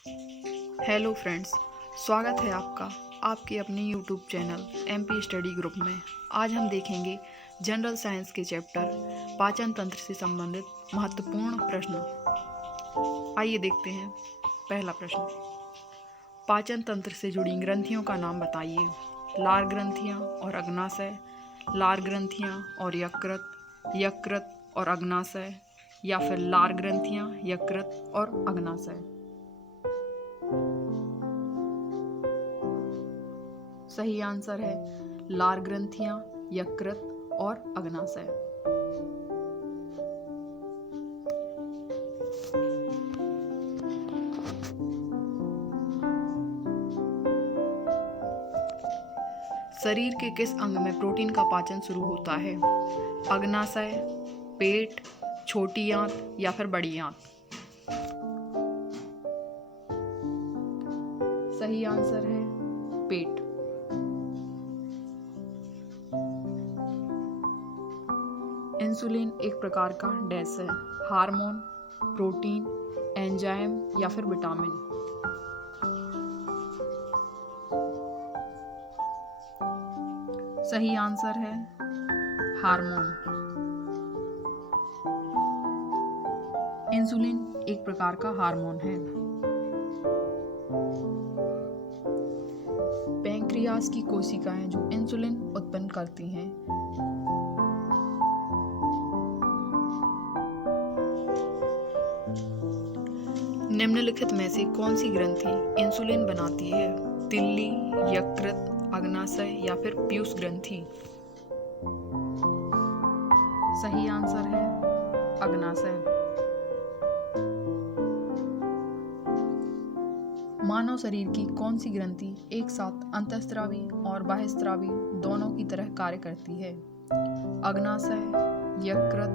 Hello friends, स्वागत है आपका आपके अपने YouTube channel MP study group में। आज हम देखेंगे जनरल साइंस के चैप्टर पाचन तंत्र से संबंधित महत्वपूर्ण प्रश्न। आइए देखते हैं पहला प्रश्न। पाचन तंत्र से जुड़ी ग्रंथियों का नाम बताइए। लार ग्रंथियाँ और अग्नाशय, लार ग्रंथियाँ और यकृत, यकृत और अग्नाशय, या फिर लार ग्रंथियाँ, यकृत और अग्नाशय। सही आंसर है लार ग्रंथियां, यकृत और अग्नाशय। शरीर के किस अंग में प्रोटीन का पाचन शुरू होता है? अग्नाशय, पेट, छोटी आंत या फिर बड़ी आंत? सही आंसर है पेट। इंसुलिन एक प्रकार का डैश है, हार्मोन, प्रोटीन, एंजाइम या फिर विटामिन? सही आंसर है हार्मोन। इंसुलिन एक प्रकार का हार्मोन है। पैंक्रियास की कोशिकाएं जो इंसुलिन उत्पन्न करती हैं, निम्नलिखित में से कौन सी ग्रंथि इंसुलिन बनाती है? तिल्ली, यकृत, अग्नाशय या फिर पीयूष ग्रंथि? सही आंसर है अग्नाशय। मानव शरीर की कौन सी ग्रंथि एक साथ अंतःस्रावी और बाह्यस्रावी दोनों की तरह कार्य करती है? अग्नाशय, यकृत,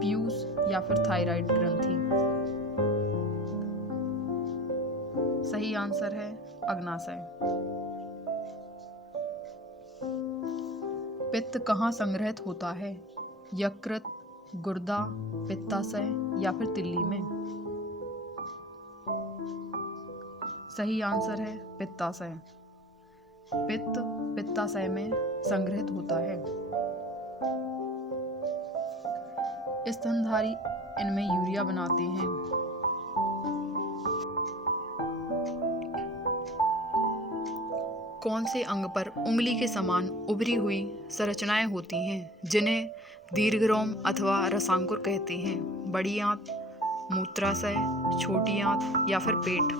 पीयूष या फिर थायराइड ग्रंथि? सही आंसर है अग्नाशय। पित्त कहाँ संग्रहित होता है? यकृत, गुर्दा, पित्ताशय या फिर तिल्ली में? सही आंसर है पित्ताशय। पित्त पित्ताशय में संग्रहित होता है। स्तनधारी इनमें यूरिया बनाते हैं। कौन से अंग पर उंगली के समान उभरी हुई संरचनाएं होती हैं जिन्हें दीर्घरोम अथवा रसांकुर कहते हैं? बड़ी आंत, मूत्राशय, छोटी आंत या फिर पेट?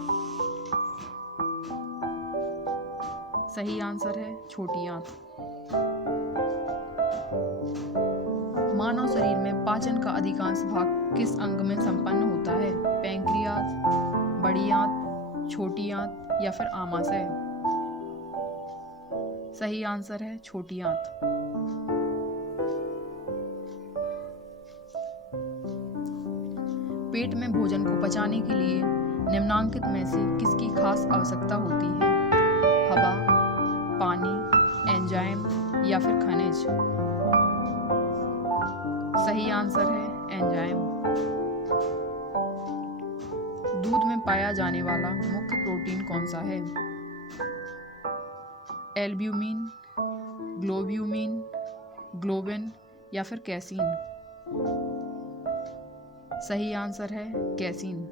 सही आंसर है छोटी आंत। मानव शरीर में पाचन का अधिकांश भाग किस अंग में संपन्न होता है? पैंक्रियास, बड़ी आंत, छोटी आंत या फिर आमाशय? सही आंसर है छोटी आंत। पेट में भोजन को पचाने के लिए निम्नांकित में से किसकी खास आवश्यकता होती है? हवा, पानी, एंजाइम या फिर खनिज? सही आंसर है एंजाइम। दूध में पाया जाने वाला मुख्य प्रोटीन कौन सा है? एल्ब्यूमिन, ग्लोब्यूमिन, ग्लोबिन या फिर कैसीन? सही आंसर है कैसीन।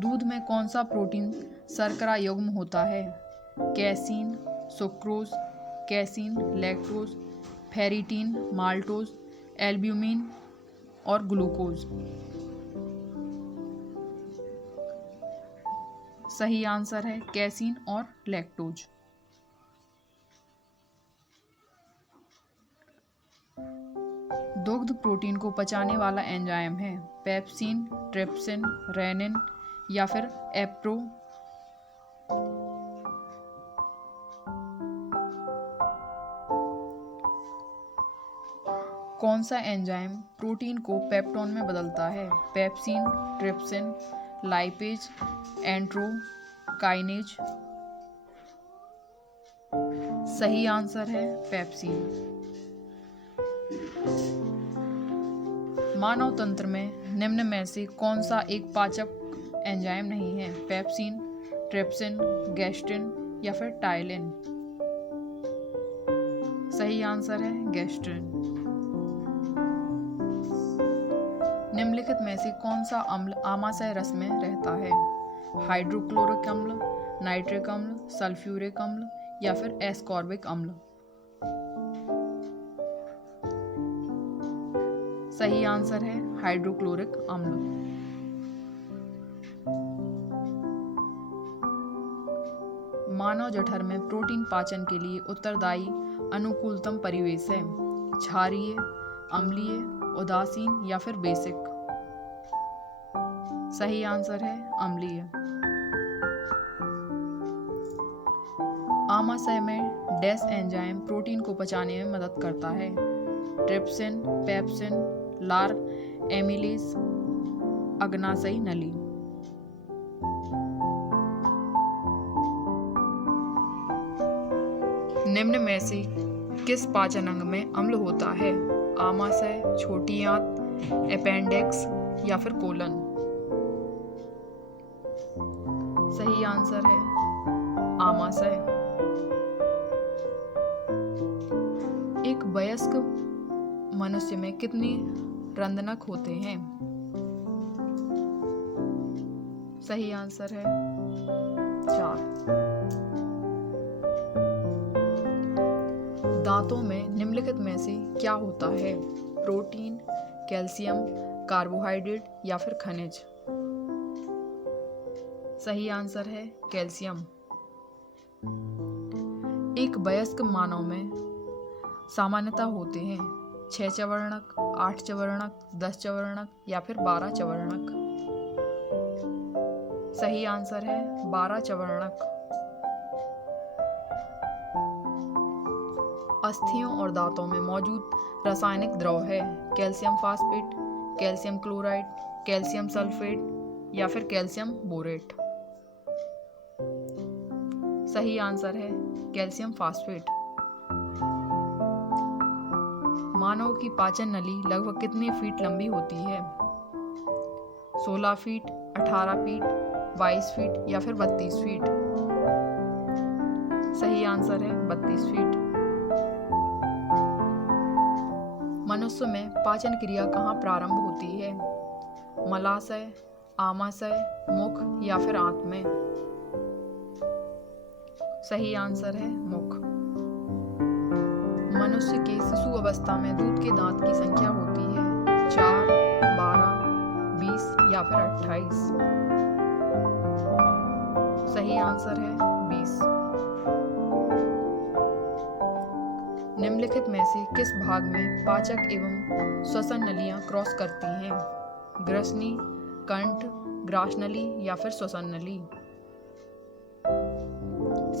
दूध में कौन सा प्रोटीन शर्करा युग्म होता है? Casein, sucrose, casein, lactose, ferritin, maltose, albumin और ग्लूकोज? सही आंसर है कैसीन और लैक्टोज। दुग्ध प्रोटीन को पचाने वाला एंजाइम है पेप्सिन, ट्रिप्सिन, रेनिन या फिर एप्रो? कौन सा एंजाइम प्रोटीन को पेप्टोन में बदलता है? Pepsin, trypsin, lipase, enterokinase? सही आंसर है पेप्सिन। मानव तंत्र में निम्न में से कौन सा एक पाचक एंजाइम नहीं है? पेप्सिन, ट्रिप्सिन, गैस्ट्रिन या फिर टाइलिन? सही आंसर है गैस्ट्रिन। निम्नलिखित में से कौन सा अम्ल आमाशय रस में रहता है? हाइड्रोक्लोरिक अम्ल, नाइट्रिक अम्ल, सल्फ्यूरिक अम्ल या फिर एस्कॉर्बिक अम्ल? सही आंसर है हाइड्रोक्लोरिक अम्ल। मानव जठर में प्रोटीन पाचन के लिए उत्तरदायी अनुकूलतम परिवेश है? क्षारीय, अम्लीय, उदासीन या फिर बेसिक? सही आंसर है अम्लीय। आमाशय में डैश एंजाइम प्रोटीन को पचाने में मदद करता है? ट्रिप्सिन, पेप्सिन, लार एमिलेज, अग्नाशयी नली? निम्न में से किस पाचन अंग में अम्ल होता है? आमाशय, छोटी आंत, अपेंडिक्स या फिर कोलन? सही आंसर है आमाशय। एक वयस्क मनुष्य में कितने रंध्रक होते हैं? सही आंसर है 4। दांतों में निम्नलिखित में से क्या होता है? प्रोटीन, कैल्शियम, कार्बोहाइड्रेट या फिर खनिज? सही आंसर है कैल्शियम। एक वयस्क मानव में सामान्यतः होते हैं 6 चवर्णक, 8 चवर्णक, 10 चवर्णक या फिर 12 चवर्णक? सही आंसर है 12 चवर्णक। अस्थियों और दांतों में मौजूद रासायनिक द्रव है? Calcium phosphate, calcium chloride, calcium sulphate या फिर कैल्शियम बोरेट? सही आंसर है कैल्शियम फास्फेट। मानव की पाचन नली लगभग कितने फीट लंबी होती है? 16 फीट, 18 फीट, 22 फीट या फिर 32 फीट? सही आंसर है 32 फीट। मनुष्य में पाचन क्रिया कहाँ प्रारंभ होती है? मलाशय, आमाशय, मुख या फिर आंत में? सही आंसर है मुख। मनुष्य के शिशु अवस्था में दूध के दांत की संख्या होती है 4, 12, 20 या फिर 28? सही आंसर है 20। निम्नलिखित में से किस भाग में पाचक एवं श्वसन नलियां क्रॉस करती हैं? ग्रसनी, कंठ, ग्रासनली या फिर श्वसन नली?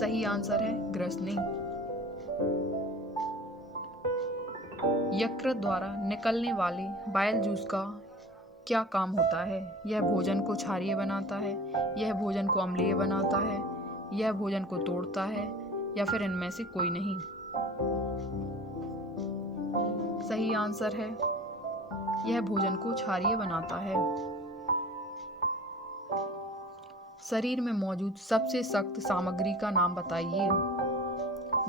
सही आंसर है ग्रसनी। यकृत द्वारा निकलने वाले बाइल जूस का क्या काम होता है? यह भोजन को क्षारीय बनाता है, यह भोजन को अम्लीय बनाता है, यह भोजन को तोड़ता है या फिर इनमें से कोई नहीं? सही आंसर है यह भोजन को क्षारीय बनाता है। शरीर में मौजूद सबसे सख्त सामग्री का नाम बताइए।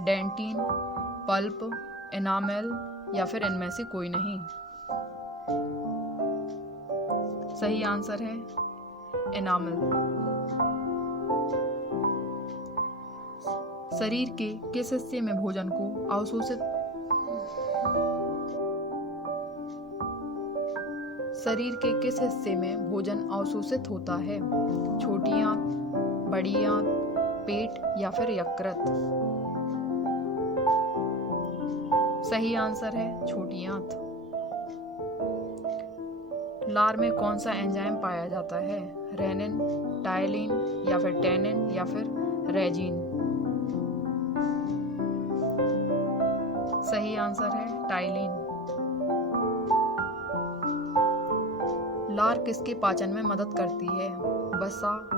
डेंटिन, पल्प, एनामेल या फिर इनमें से कोई नहीं? सही आंसर है एनामेल। शरीर के किस हिस्से में भोजन को अवशोषित शरीर के किस हिस्से में भोजन अवशोषित होता है? छोटी आंत, बड़ी आंत, पेट या फिर यकृत? सही आंसर है छोटी आंत। लार में कौन सा एंजाइम पाया जाता है? रेनिन, टाइलिन या फिर टैनिन या फिर रेजिन? सही आंसर है टाइलिन। लार किसके पाचन में मदद करती है? वसा,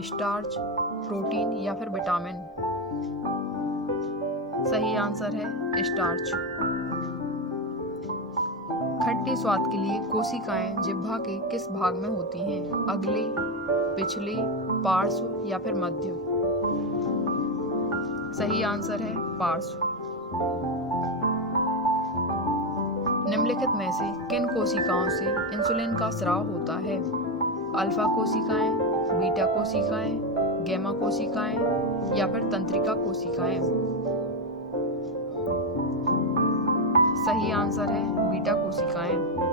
स्टार्च, प्रोटीन या फिर विटामिन? सही आंसर है स्टार्च। खट्टे स्वाद के लिए कोशिकाएं जिह्वा के किस भाग में होती हैं? अगले, पिछले, पार्श्व या फिर मध्य? सही आंसर है पार्श्व। निम्नलिखित में से किन कोशिकाओं से इंसुलिन का स्राव होता है? अल्फा कोशिकाएं, बीटा कोशिकाएं, गैमा कोशिकाएं या फिर तंत्रिका कोशिकाएं? सही आंसर है बीटा कोशिकाएं।